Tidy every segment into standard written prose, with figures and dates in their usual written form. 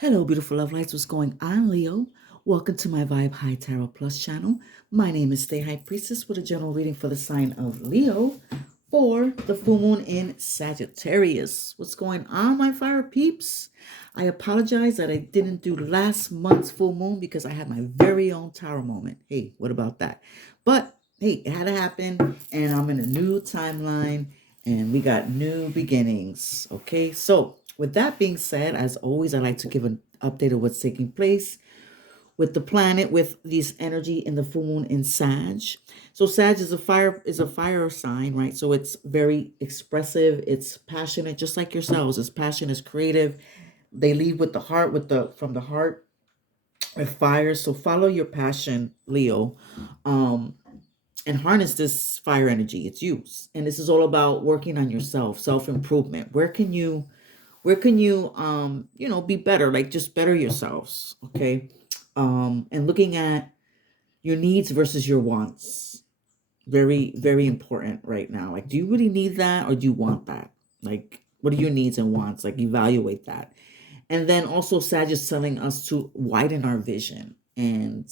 Hello, beautiful love lights. What's going on, Leo? Welcome to my Vibe High Tarot Plus channel. My name is Stay High Priestess with a general reading for the sign of Leo for the full moon in Sagittarius. What's going on, my fire peeps? I apologize that I didn't do last month's full moon because I had my very own tarot moment. Hey, what about that? But hey, it had to happen, and I'm in a new timeline and we got new beginnings. Okay, so with that being said, as always, I like to give an update of what's taking place with the planet, with this energy in the full moon in Sag. So Sag is a fire sign, right? So it's very expressive, it's passionate, just like yourselves. It's passion, it's creative. They lead with the heart, from the heart with fire. So follow your passion, Leo. Um, and harness this fire energy. It's used, and this is all about working on yourself, self-improvement. Where can you be better, like just better yourselves. Okay. And looking at your needs versus your wants, very very important right now. Like, do you really need that, or do you want that? Like, what are your needs and wants? Like, evaluate that. And then also Sag is telling us to widen our vision and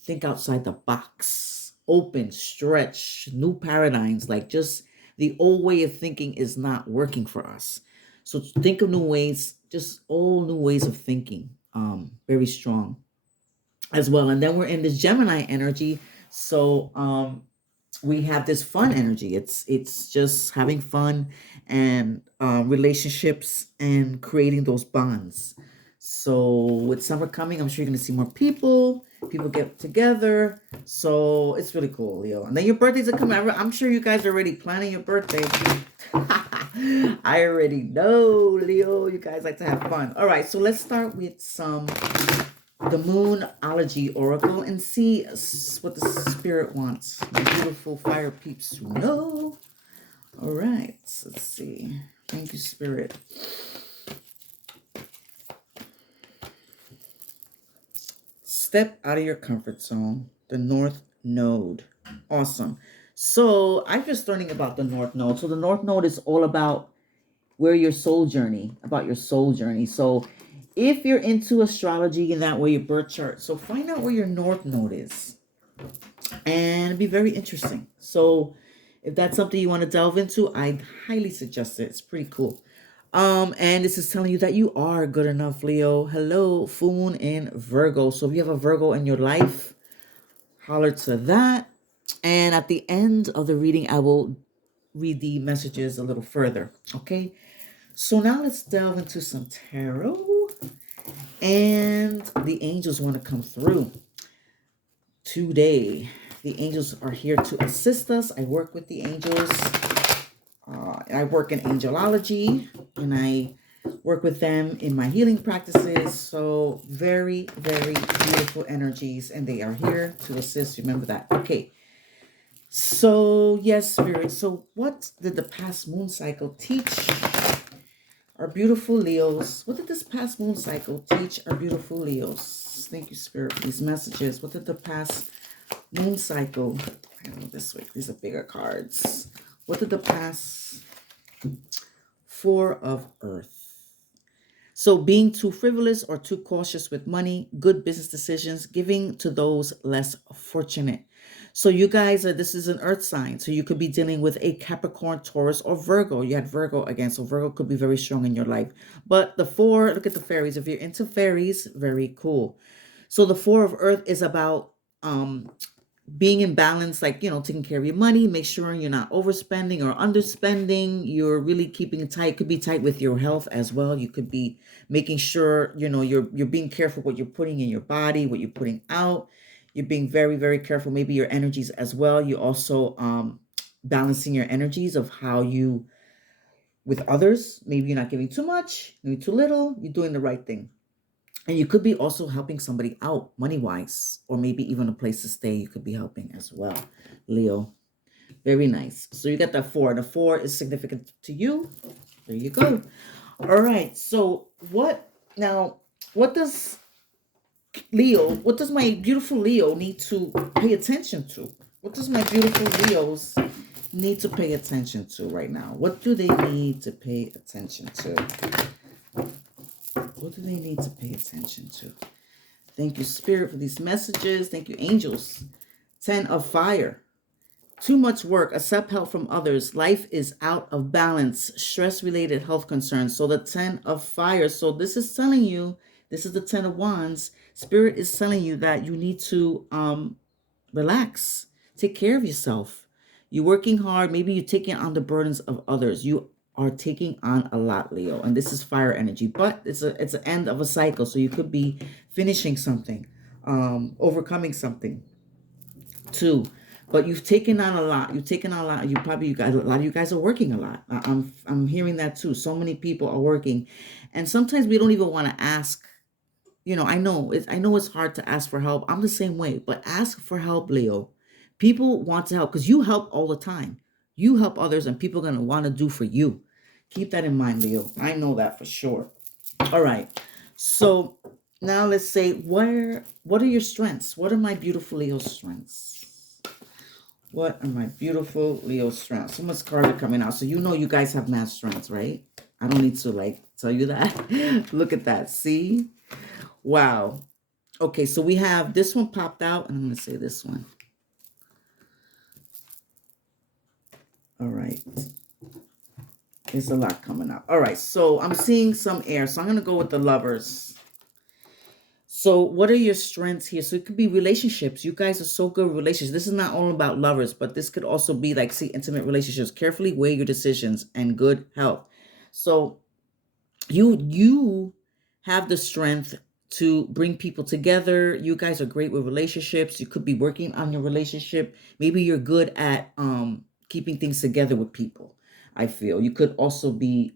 think outside the box, open, stretch, new paradigms. Like, just the old way of thinking is not working for us. So think of new ways, just all new ways of thinking. Very strong as well. And then we're in this Gemini energy. So we have this fun energy. It's just having fun and relationships and creating those bonds. So with summer coming, I'm sure you're gonna see more people get together. So it's really cool, Leo. And then your birthdays are coming. I'm sure you guys are already planning your birthday. I already know, Leo, you guys like to have fun. All right, so let's start with the Moonology Oracle and see what the spirit wants. My beautiful fire peeps to know. All right, let's see. Thank you, Spirit. Step out of your comfort zone. The North Node. Awesome. So I'm just learning about the North Node. So the North Node is all about where your soul journey, about your soul journey. So if you're into astrology in that way, your birth chart, so find out where your North Node is. And it'd be very interesting. So if that's something you want to delve into, I highly suggest it. It's pretty cool. And this is telling you that you are good enough, Leo. Hello, full moon in Virgo. So if you have a Virgo in your life, holler to that. And at the end of the reading, I will read the messages a little further. Okay. So now let's delve into some tarot. And the angels want to come through today. The angels are here to assist us. I work with the angels. I work in angelology, and I work with them in my healing practices. So very, very beautiful energies, and they are here to assist. Remember that. Okay. So yes, Spirit. So what did the past moon cycle teach our beautiful Leos? What did this past moon cycle teach our beautiful Leos? Thank you, Spirit, for these messages. What did the past moon cycle, I go this way, these are bigger cards. What did the past Four of Earth? So being too frivolous or too cautious with money, good business decisions, giving to those less fortunate. So you guys this is an earth sign. So you could be dealing with a Capricorn, Taurus, or Virgo. You had Virgo again. So Virgo could be very strong in your life. But the four, look at the fairies. If you're into fairies, very cool. So the Four of Earth is about being in balance, like, taking care of your money, make sure you're not overspending or underspending. You're really keeping it tight. Could be tight with your health as well. You could be making sure, you're being careful what you're putting in your body, what you're putting out. You're being very, very careful. Maybe your energies as well. You also balancing your energies of how you with others. Maybe you're not giving too much, maybe too little. You're doing the right thing. And you could be also helping somebody out money-wise, or maybe even a place to stay. You could be helping as well, Leo. Very nice. So you got that four. The four is significant to you. There you go. All right. So what does what does my beautiful Leo need to pay attention to? What does my beautiful Leos need to pay attention to right now? What do they need to pay attention to? What do they need to pay attention to? Thank you, Spirit, for these messages. Thank you, angels. 10 of fire. Too much work. Accept help from others. Life is out of balance. Stress-related health concerns. So the 10 of fire. So this is telling you, this is the 10 of wands. Spirit is telling you that you need to relax. Take care of yourself. You're working hard. Maybe you're taking on the burdens of others. You are taking on a lot, Leo. And this is fire energy. But it's an end of a cycle. So you could be finishing something, overcoming something too. But you've taken on a lot. You've taken on a lot. You guys, a lot of you guys are working a lot. I'm hearing that too. So many people are working, and sometimes we don't even want to ask. You know, I know it's hard to ask for help. I'm the same way, but ask for help, Leo. People want to help because you help all the time. You help others, and people are gonna want to do for you. Keep that in mind, Leo. I know that for sure. All right. So now let's say what are your strengths? What are my beautiful Leo strengths? What are my beautiful Leo strengths? So much cards are coming out. So you know you guys have mass strengths, right? I don't need to like tell you that. Look at that. See? Wow. Okay, so we have this one popped out, and I'm going to say this one. All right. There's a lot coming up. All right, so I'm seeing some air. So I'm going to go with the lovers. So what are your strengths here? So it could be relationships. You guys are so good with relationships. This is not all about lovers, but this could also be like, see, intimate relationships. Carefully weigh your decisions and good health. So you have the strength to bring people together. You guys are great with relationships. You could be working on your relationship. Maybe you're good at keeping things together with people. I feel you could also be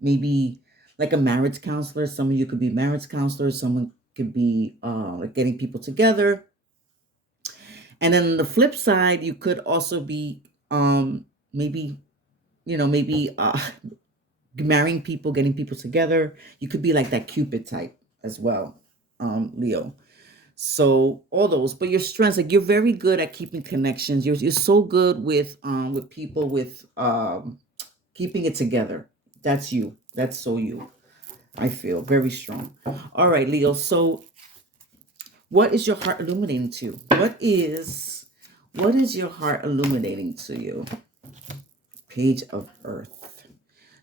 maybe like a marriage counselor. Some of you could be marriage counselors. Someone could be like getting people together. And then on the flip side, you could also be maybe marrying people, getting people together. You could be like that Cupid type as well, Leo. So all those, but your strengths, like you're very good at keeping connections. You're so good with people, with keeping it together. That's you. That's so you. I feel very strong. All right, Leo. So what is your heart illuminating to you? What is your heart illuminating to you? Page of Earth.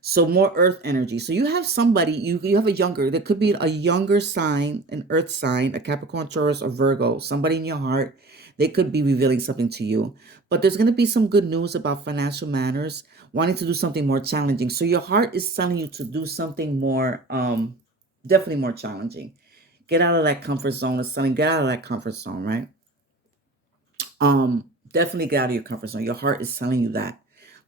So more earth energy. So you have somebody, you have a younger, there could be a younger sign, an earth sign, a Capricorn, Taurus, or Virgo, somebody in your heart. They could be revealing something to you. But there's going to be some good news about financial matters, wanting to do something more challenging. So your heart is telling you to do something more, definitely more challenging. Get out of that comfort zone. It's telling, get out of that comfort zone, right? Definitely get out of your comfort zone. Your heart is telling you that.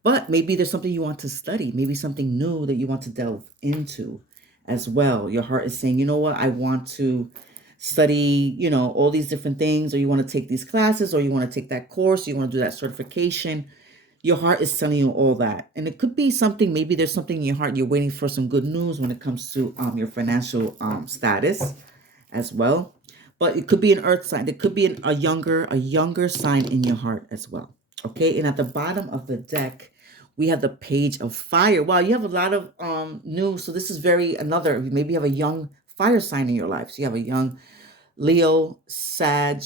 But maybe there's something you want to study, maybe something new that you want to delve into as well. Your heart is saying, you know what, I want to study, all these different things, or you want to take these classes, or you want to take that course, you want to do that certification. Your heart is telling you all that. And it could be something, maybe there's something in your heart, you're waiting for some good news when it comes to your financial status as well. But it could be an earth sign. There could be a younger sign in your heart as well. Okay, and at the bottom of the deck, we have the Page of Fire. Wow, you have a lot of news. So this is maybe you have a young fire sign in your life. So you have a young Leo, Sag,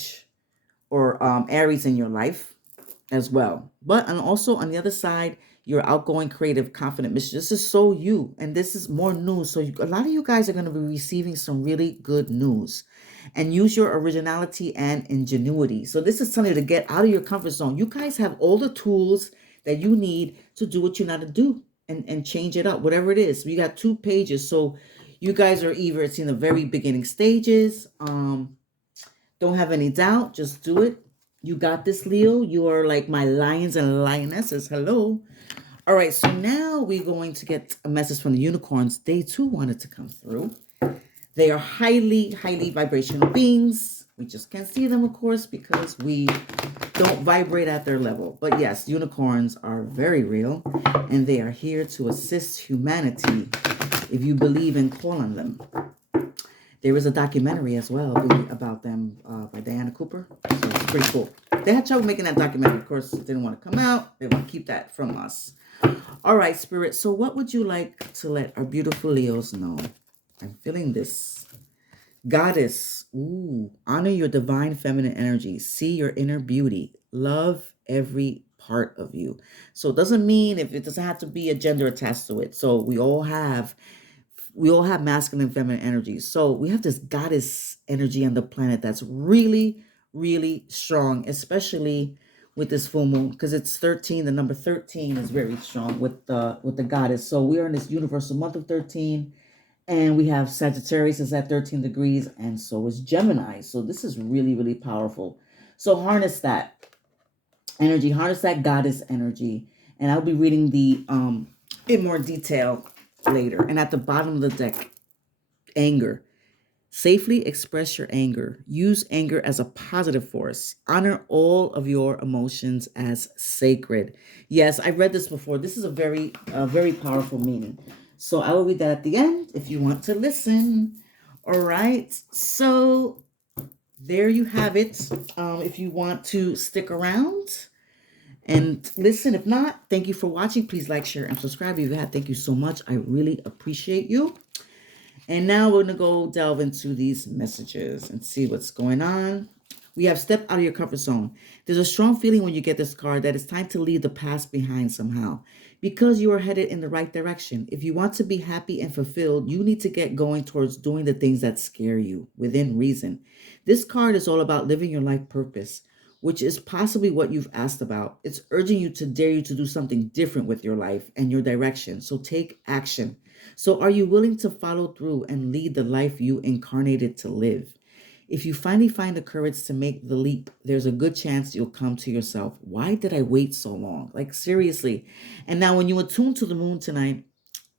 or Aries in your life as well. But and also on the other side, you're outgoing, creative, confident, mischievous. This is so you, and this is more news. So a lot of you guys are going to be receiving some really good news. And use your originality and ingenuity. So this is telling you to get out of your comfort zone. You guys have all the tools that you need to do what you know to do and change it up, whatever it is. We got 2 pages. So you guys are either it's in the very beginning stages. Don't have any doubt. Just do it. You got this, Leo. You are like my lions and lionesses. Hello. All right. So now we're going to get a message from the unicorns. They too wanted to come through. They are highly, highly vibrational beings. We just can't see them, of course, because we don't vibrate at their level. But yes, unicorns are very real, and they are here to assist humanity if you believe and call on them. There is a documentary as well about them by Diana Cooper. So it's pretty cool. They had trouble making that documentary. Of course, it didn't want to come out. They want to keep that from us. All right, Spirit. So what would you like to let our beautiful Leos know? I'm feeling this. Goddess, ooh, honor your divine feminine energy. See your inner beauty. Love every part of you. So it doesn't mean if it doesn't have to be a gender attached to it. So we all have masculine and feminine energies. So we have this goddess energy on the planet that's really, really strong, especially with this full moon, because it's 13. The number 13 is very strong with the goddess. So we are in this universal month of 13, and we have Sagittarius is at 13 degrees, and so is Gemini. So this is really, really powerful. So harness that energy, harness that goddess energy. And I'll be reading the in more detail later. And at the bottom of the deck, anger. Safely express your anger. Use anger as a positive force. Honor all of your emotions as sacred. Yes, I read this before. This is very powerful meaning. So I will read that at the end if you want to listen. All right. So there you have it. If you want to stick around and listen, if not, thank you for watching. Please like, share, and subscribe if you have. Thank you so much. I really appreciate you. And now we're going to go delve into these messages and see what's going on. We have stepped out of your comfort zone. There's a strong feeling when you get this card that it's time to leave the past behind somehow, because you are headed in the right direction. If you want to be happy and fulfilled, you need to get going towards doing the things that scare you within reason. This card is all about living your life purpose, which is possibly what you've asked about. It's urging you to dare you to do something different with your life and your direction. So take action. So are you willing to follow through and lead the life you incarnated to live? If you finally find the courage to make the leap, there's a good chance you'll come to yourself. Why did I wait so long? Like, seriously. And now when you attune to the moon tonight,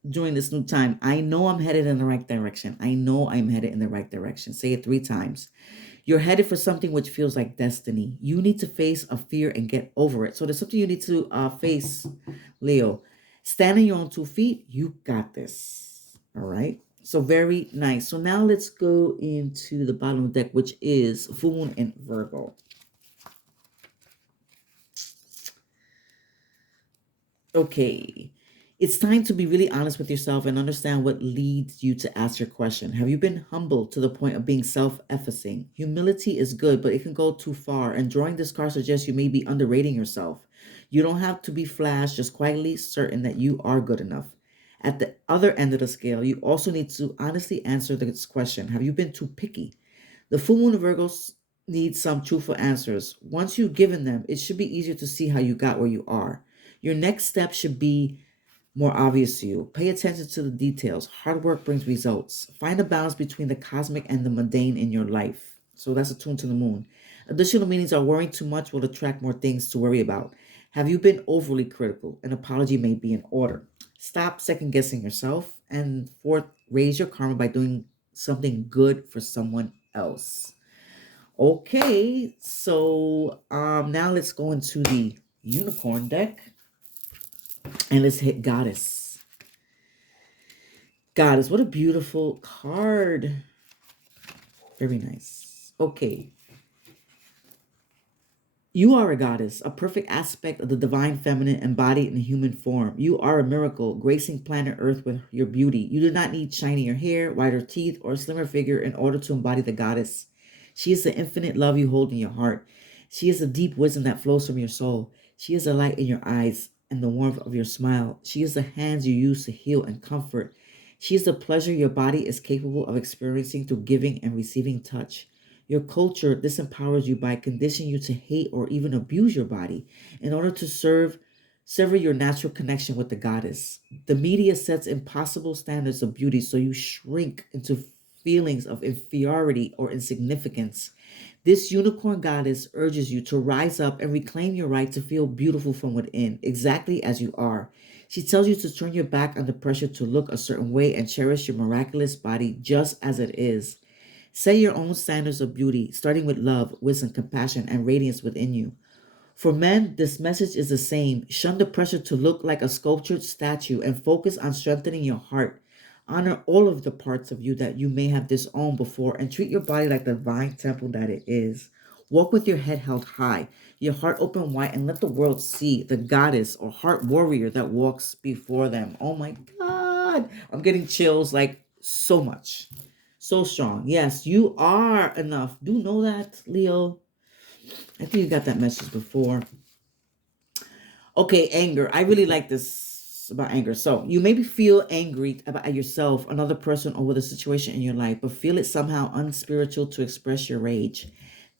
during this new time, I know I'm headed in the right direction. I know I'm headed in the right direction. Say it 3 times. You're headed for something which feels like destiny. You need to face a fear and get over it. So there's something you need to face, Leo. Stand on your own 2 feet. You got this. All right. So very nice. So now let's go into the bottom of the deck, which is full moon in Virgo. Okay. It's time to be really honest with yourself and understand what leads you to ask your question. Have you been humble to the point of being self-effacing? Humility is good, but it can go too far. And drawing this card suggests you may be underrating yourself. You don't have to be flash, just quietly certain that you are good enough. At the other end of the scale, you also need to honestly answer this question. Have you been too picky? The full moon of Virgos needs some truthful answers. Once you've given them, it should be easier to see how you got where you are. Your next step should be more obvious to you. Pay attention to the details. Hard work brings results. Find a balance between the cosmic and the mundane in your life. So that's attuned to the moon. Additional meanings are worrying too much will attract more things to worry about. Have you been overly critical? An apology may be in order. Stop second guessing yourself. And fourth, raise your karma by doing something good for someone else. Okay, so now let's go into the unicorn deck. And let's hit Goddess. Goddess, what a beautiful card. Very nice. Okay. You are a goddess, a perfect aspect of the divine feminine embodied in human form. You are a miracle, gracing planet Earth with your beauty. You do not need shinier hair, whiter teeth, or a slimmer figure in order to embody the goddess. She is the infinite love you hold in your heart. She is the deep wisdom that flows from your soul. She is the light in your eyes and the warmth of your smile. She is the hands you use to heal and comfort. She is the pleasure your body is capable of experiencing through giving and receiving touch. Your culture disempowers you by conditioning you to hate or even abuse your body in order to sever your natural connection with the goddess. The media sets impossible standards of beauty, so you shrink into feelings of inferiority or insignificance. This unicorn goddess urges you to rise up and reclaim your right to feel beautiful from within, exactly as you are. She tells you to turn your back on the pressure to look a certain way and cherish your miraculous body just as it is. Set your own standards of beauty, starting with love, wisdom, compassion, and radiance within you. For men, this message is the same. Shun the pressure to look like a sculptured statue and focus on strengthening your heart. Honor all of the parts of you that you may have disowned before and treat your body like the divine temple that it is. Walk with your head held high, your heart open wide, and let the world see the goddess or heart warrior that walks before them. Oh my God. I'm getting chills like so much. So strong. Yes, you are enough. Do know that, Leo. I think you got that message before. Okay, anger. I really like this about anger. So you maybe feel angry about yourself, another person, or with a situation in your life, but feel it somehow unspiritual to express your rage.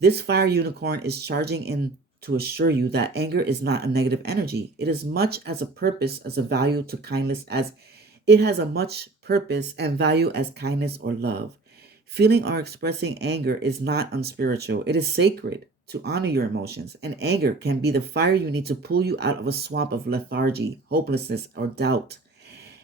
This fire unicorn is charging in to assure you that anger is not a negative energy. It is much as a purpose as a value to kindness as it has a much purpose and value as kindness or love. Feeling or expressing anger is not unspiritual. It is sacred to honor your emotions, and anger can be the fire you need to pull you out of a swamp of lethargy, hopelessness, or doubt.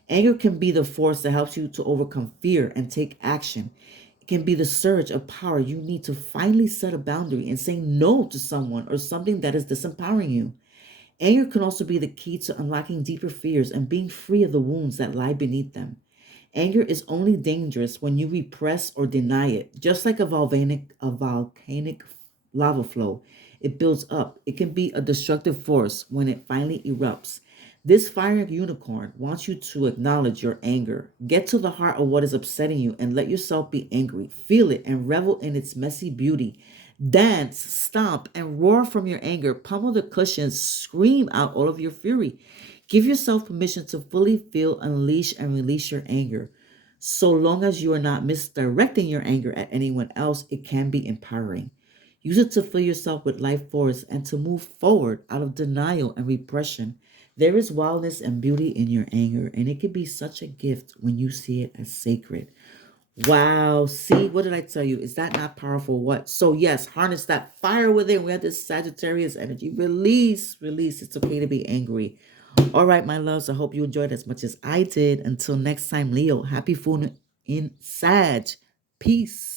Anger can be the force that helps you to overcome fear and take action. It can be the surge of power you need to finally set a boundary and say no to someone or something that is disempowering you. Anger can also be the key to unlocking deeper fears and being free of the wounds that lie beneath them. Anger is only dangerous when you repress or deny it. Just like a volcanic lava flow, it builds up. It can be a destructive force when it finally erupts. This fire unicorn wants you to acknowledge your anger. Get to the heart of what is upsetting you and let yourself be angry. Feel it and revel in its messy beauty. Dance, stomp, and roar from your anger. Pummel the cushions. Scream out all of your fury. Give yourself permission to fully feel, unleash, and release your anger. So long as you are not misdirecting your anger at anyone else, it can be empowering. Use it to fill yourself with life force and to move forward out of denial and repression. There is wildness and beauty in your anger, and it can be such a gift when you see it as sacred. Wow. See, what did I tell you? Is that not powerful? What? So, yes, harness that fire within. We have this Sagittarius energy. Release, release. It's okay to be angry. All right, my loves. I hope you enjoyed as much as I did. Until next time, Leo, happy Moon in Sag. Peace.